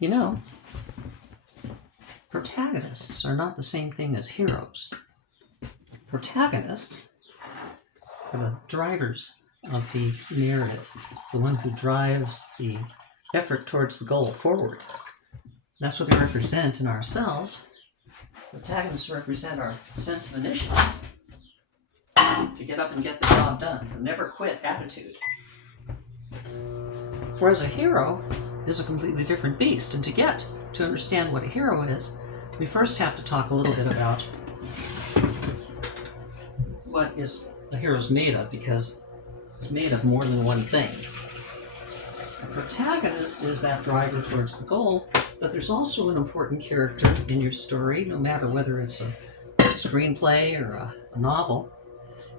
You know, protagonists are not the same thing as heroes. Protagonists are the drivers of the narrative, the one who drives the effort towards the goal forward. That's what they represent in ourselves. Protagonists represent our sense of initiative to get up and get the job done, the never quit attitude. Whereas a hero is a completely different beast, and to understand what a hero is, we first have to talk a little bit about what is a hero's made of, because it's made of more than one thing. A protagonist is that driver towards the goal, but there's also an important character in your story, no matter whether it's a screenplay or a novel.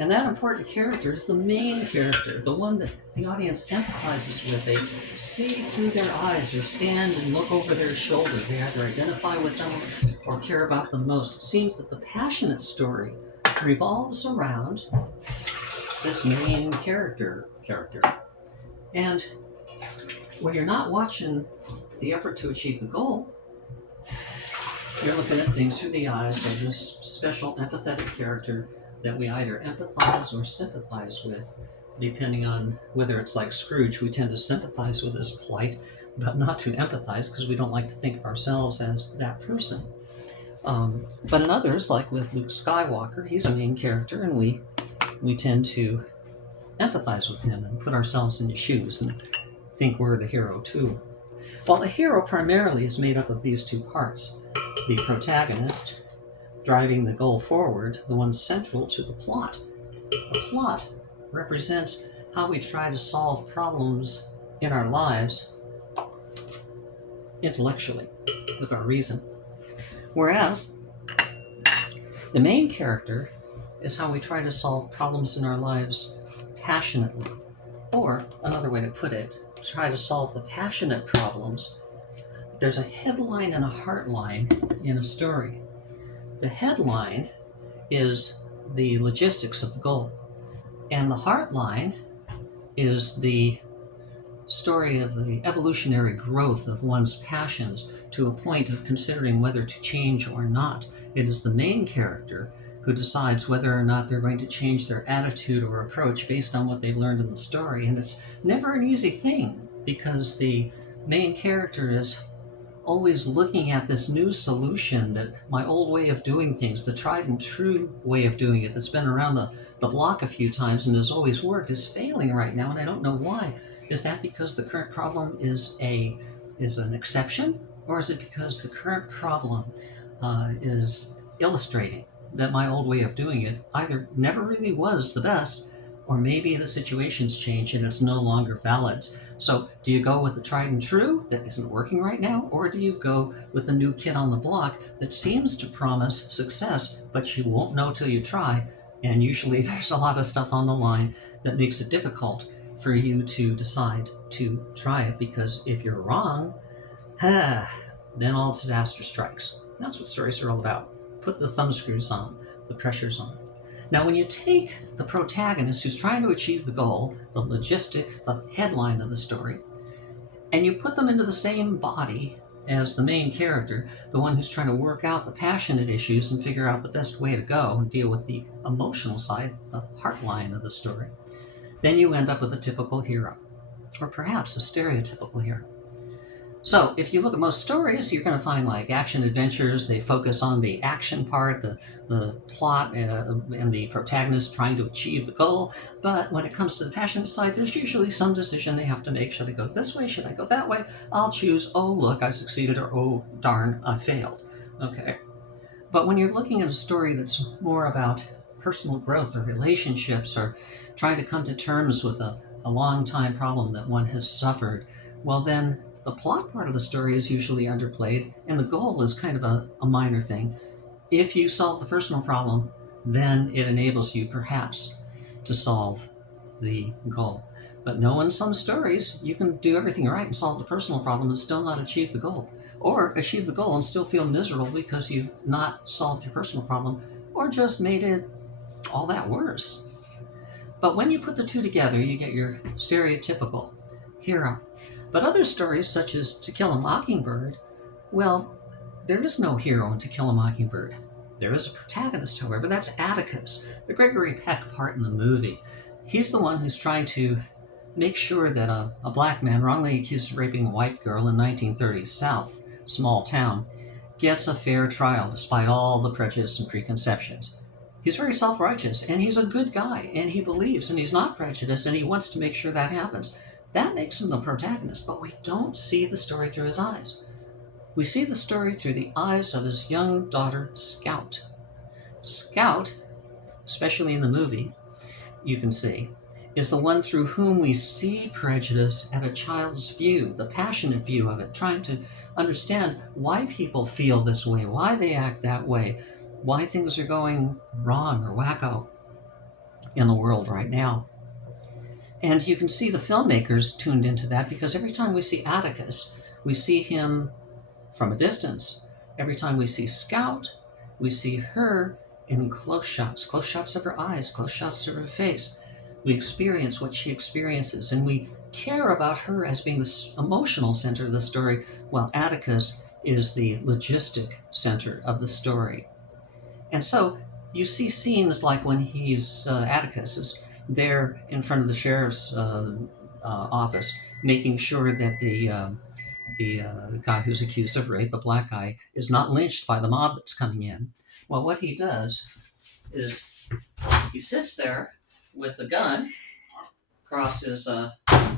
And that important character is the main character, the one that the audience empathizes with. They see through their eyes or stand and look over their shoulder. They either identify with them or care about them most. It seems that the passionate story revolves around this main character. And when you're not watching the effort to achieve the goal, you're looking at things through the eyes of this special empathetic character that we either empathize or sympathize with, depending on whether it's like Scrooge. We tend to sympathize with his plight, but not to empathize because we don't like to think of ourselves as that person. But in others, like with Luke Skywalker, he's a main character, and we tend to empathize with him and put ourselves in his shoes and think we're the hero too. Well, the hero primarily is made up of these two parts: the protagonist, driving the goal forward, the one central to the plot. The plot represents how we try to solve problems in our lives intellectually, with our reason. Whereas the main character is how we try to solve problems in our lives passionately. Or, another way to put it, try to solve the passionate problems. There's a headline and a heartline in a story. The headline is the logistics of the goal, and the heartline is the story of the evolutionary growth of one's passions to a point of considering whether to change or not. It is the main character who decides whether or not they're going to change their attitude or approach based on what they've learned in the story. And it's never an easy thing, because the main character is always looking at this new solution, that my old way of doing things, the tried and true way of doing it that's been around the block a few times and has always worked, is failing right now, and I don't know why. Is that because the current problem is an exception, or is it because the current problem is illustrating that my old way of doing it either never really was the best, or maybe the situation's changed and it's no longer valid? So do you go with the tried and true that isn't working right now, or do you go with the new kid on the block that seems to promise success, but you won't know till you try? And usually there's a lot of stuff on the line that makes it difficult for you to decide to try it, because if you're wrong, then all disaster strikes. That's what stories are all about. Put the thumbscrews on, the pressure's on. Now, when you take the protagonist who's trying to achieve the goal, the logistic, the headline of the story, and you put them into the same body as the main character, the one who's trying to work out the passionate issues and figure out the best way to go and deal with the emotional side, the heartline of the story, then you end up with a typical hero, or perhaps a stereotypical hero. So if you look at most stories, you're going to find like action adventures. They focus on the action part, the plot, and the protagonist trying to achieve the goal. But when it comes to the passionate side, there's usually some decision they have to make. Should I go this way? Should I go that way? I'll choose, oh, look, I succeeded, or oh, darn, I failed. Okay. But when you're looking at a story that's more about personal growth or relationships, or trying to come to terms with a long-time problem that one has suffered, well, then the plot part of the story is usually underplayed, and the goal is kind of a minor thing. If you solve the personal problem, then it enables you perhaps to solve the goal. But no, in some stories, you can do everything right and solve the personal problem and still not achieve the goal. Or achieve the goal and still feel miserable because you've not solved your personal problem, or just made it all that worse. But when you put the two together, you get your stereotypical hero. But other stories, such as To Kill a Mockingbird, well, there is no hero in To Kill a Mockingbird. There is a protagonist, however. That's Atticus, the Gregory Peck part in the movie. He's the one who's trying to make sure that a black man wrongly accused of raping a white girl in 1930s South, small town, gets a fair trial despite all the prejudice and preconceptions. He's very self-righteous, and he's a good guy, and he believes, and he's not prejudiced, and he wants to make sure that happens. That makes him the protagonist, but we don't see the story through his eyes. We see the story through the eyes of his young daughter, Scout. Scout, especially in the movie, you can see, is the one through whom we see prejudice at a child's view, the passionate view of it, trying to understand why people feel this way, why they act that way, why things are going wrong or wacko in the world right now. And you can see the filmmakers tuned into that, because every time we see Atticus, we see him from a distance. Every time we see Scout, we see her in close shots of her eyes, close shots of her face. We experience what she experiences, and we care about her as being the emotional center of the story, while Atticus is the logistic center of the story. And so you see scenes like when Atticus is there in front of the sheriff's office, making sure that the guy who's accused of rape, the black guy, is not lynched by the mob that's coming in. Well, what he does is he sits there with a gun across his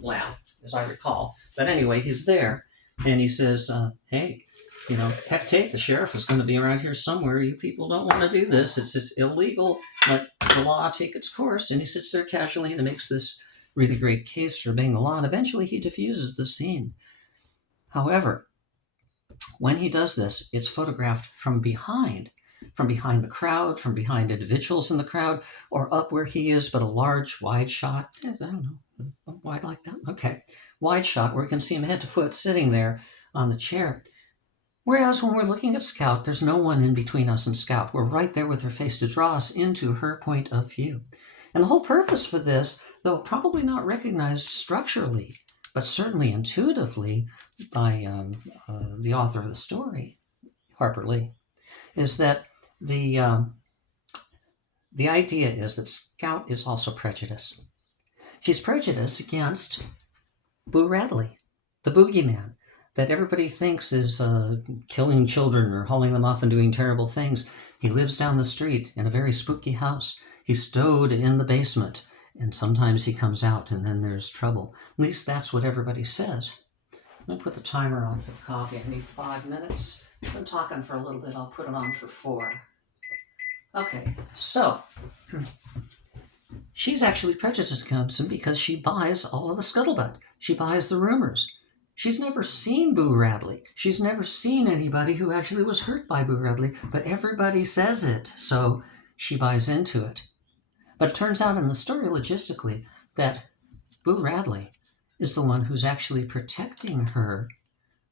lap, as I recall. But anyway, he's there, and he says, hey, heck tape, the sheriff is going to be around here somewhere. You people don't want to do this. It's illegal. Let the law take its course. And he sits there casually and makes this really great case for obeying the law, and eventually he diffuses the scene. However, when he does this, it's photographed from behind the crowd, from behind individuals in the crowd, or up where he is, but a large, wide shot. I don't know, wide like that? Okay. Wide shot where you can see him head to foot sitting there on the chair. Whereas when we're looking at Scout, there's no one in between us and Scout. We're right there with her face to draw us into her point of view. And the whole purpose for this, though probably not recognized structurally, but certainly intuitively by the author of the story, Harper Lee, is that the idea is that Scout is also prejudiced. She's prejudiced against Boo Radley, the boogeyman, that everybody thinks is killing children or hauling them off and doing terrible things. He lives down the street in a very spooky house. He's stowed in the basement, and sometimes he comes out and then there's trouble. At least that's what everybody says. Let me put the timer on for the coffee. I need 5 minutes. I've been talking for a little bit. I'll put it on for 4. Okay, so she's actually prejudiced against him because she buys all of the scuttlebutt. She buys the rumors. She's never seen Boo Radley. She's never seen anybody who actually was hurt by Boo Radley, but everybody says it, so she buys into it. But it turns out in the story, logistically, that Boo Radley is the one who's actually protecting her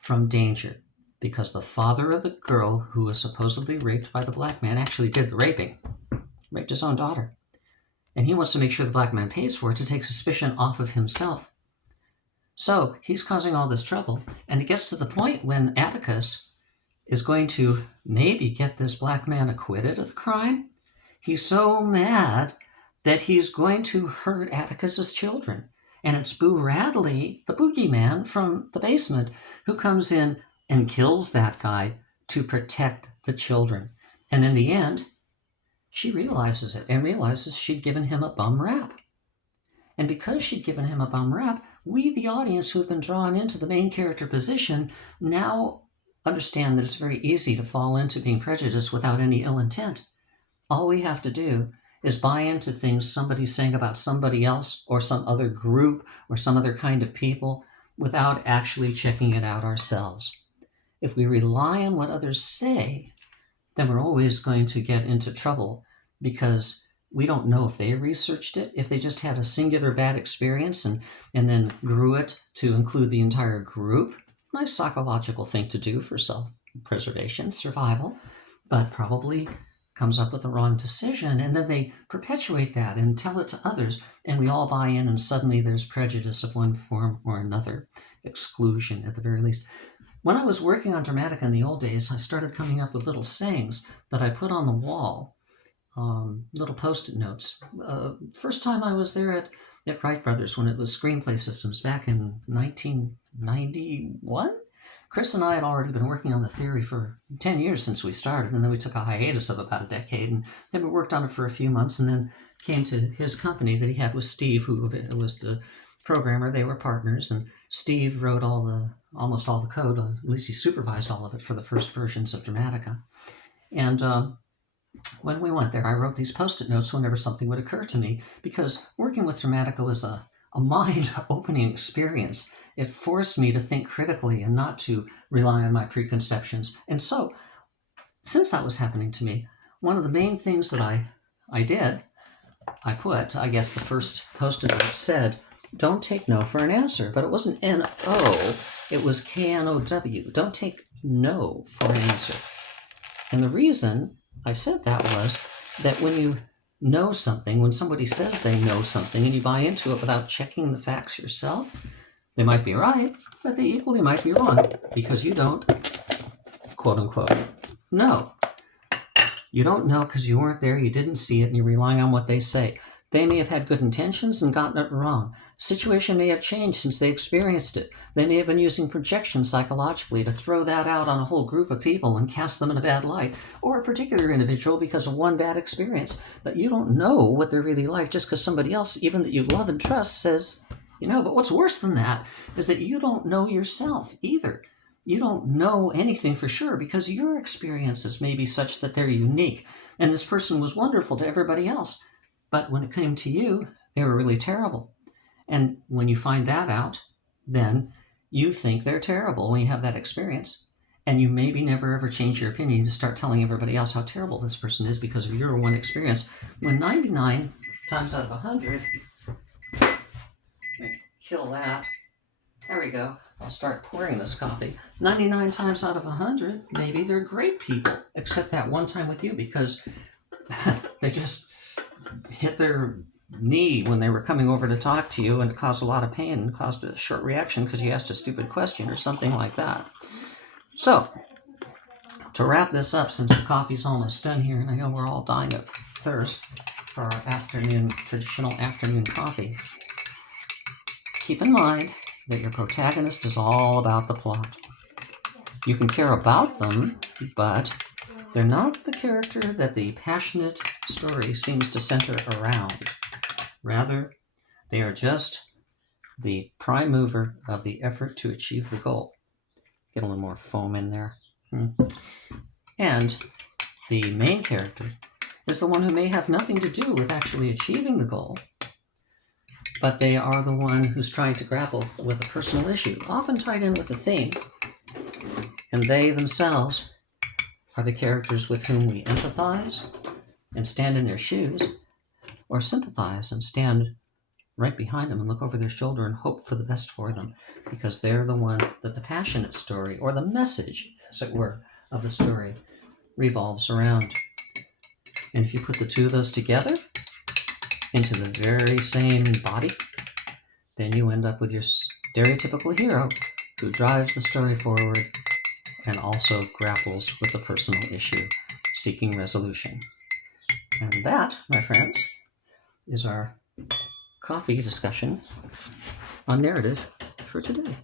from danger, because the father of the girl who was supposedly raped by the black man actually did the raping, raped his own daughter. And he wants to make sure the black man pays for it to take suspicion off of himself. So he's causing all this trouble, and it gets to the point when Atticus is going to maybe get this black man acquitted of the crime. He's so mad that he's going to hurt Atticus's children. And it's Boo Radley, the boogeyman from the basement, who comes in and kills that guy to protect the children. And in the end, she realizes it and realizes she'd given him a bum rap. And because she'd given him a bum rap, we, the audience who've been drawn into the main character position, now understand that it's very easy to fall into being prejudiced without any ill intent. All we have to do is buy into things somebody's saying about somebody else or some other group or some other kind of people without actually checking it out ourselves. If we rely on what others say, then we're always going to get into trouble, because we don't know if they researched it, if they just had a singular bad experience and then grew it to include the entire group. Nice psychological thing to do for self-preservation, survival, but probably comes up with the wrong decision, and then they perpetuate that and tell it to others, and we all buy in, and suddenly there's prejudice of one form or another, exclusion at the very least. When I was working on Dramatica in the old days, I started coming up with little sayings that I put on the wall, little post-it notes. First time I was there at Wright Brothers when it was Screenplay Systems back in 1991. Chris and I had already been working on the theory for 10 years since we started, and then we took a hiatus of about a decade, and then we worked on it for a few months, and then came to his company that he had with Steve, who was the programmer. They were partners, and Steve wrote almost all the code, at least he supervised all of it for the first versions of Dramatica. And when we went there, I wrote these post-it notes whenever something would occur to me, because working with Dramatica was a mind-opening experience. It forced me to think critically and not to rely on my preconceptions. And so, since that was happening to me, one of the main things that I did, I put, I guess the first post-it note said, don't take no for an answer. But it wasn't N-O, it was K-N-O-W. Don't take no for an answer. And the reason I said that was that when you know something, when somebody says they know something and you buy into it without checking the facts yourself, they might be right, but they equally might be wrong, because you don't, quote unquote, know. You don't know because you weren't there, you didn't see it, and you're relying on what they say. They may have had good intentions and gotten it wrong. Situation may have changed since they experienced it. They may have been using projection psychologically to throw that out on a whole group of people and cast them in a bad light, or a particular individual because of one bad experience. But you don't know what they're really like just because somebody else, even that you love and trust, says, you know. But what's worse than that is that you don't know yourself either. You don't know anything for sure because your experiences may be such that they're unique. And this person was wonderful to everybody else. But when it came to you, they were really terrible. And when you find that out, then you think they're terrible when you have that experience. And you maybe never ever change your opinion to start telling everybody else how terrible this person is because of your one experience. When 99 times out of 100, kill that. There we go. I'll start pouring this coffee. 99 times out of 100, maybe they're great people, except that one time with you because they just hit their knee when they were coming over to talk to you, and it caused a lot of pain and caused a short reaction because you asked a stupid question or something like that. So, to wrap this up, since the coffee's almost done here, and I know we're all dying of thirst for our traditional afternoon coffee, keep in mind that your protagonist is all about the plot. You can care about them, but they're not the character that the passionate story seems to center around. Rather, they are just the prime mover of the effort to achieve the goal. Get a little more foam in there. And the main character is the one who may have nothing to do with actually achieving the goal, but they are the one who's trying to grapple with a personal issue, often tied in with a theme, and they themselves are the characters with whom we empathize and stand in their shoes, or sympathize and stand right behind them and look over their shoulder and hope for the best for them, because they're the one that the passionate story, or the message, as it were, of the story revolves around. And if you put the two of those together into the very same body, then you end up with your stereotypical hero who drives the story forward and also grapples with the personal issue, seeking resolution. And that, my friends, is our coffee discussion on narrative for today.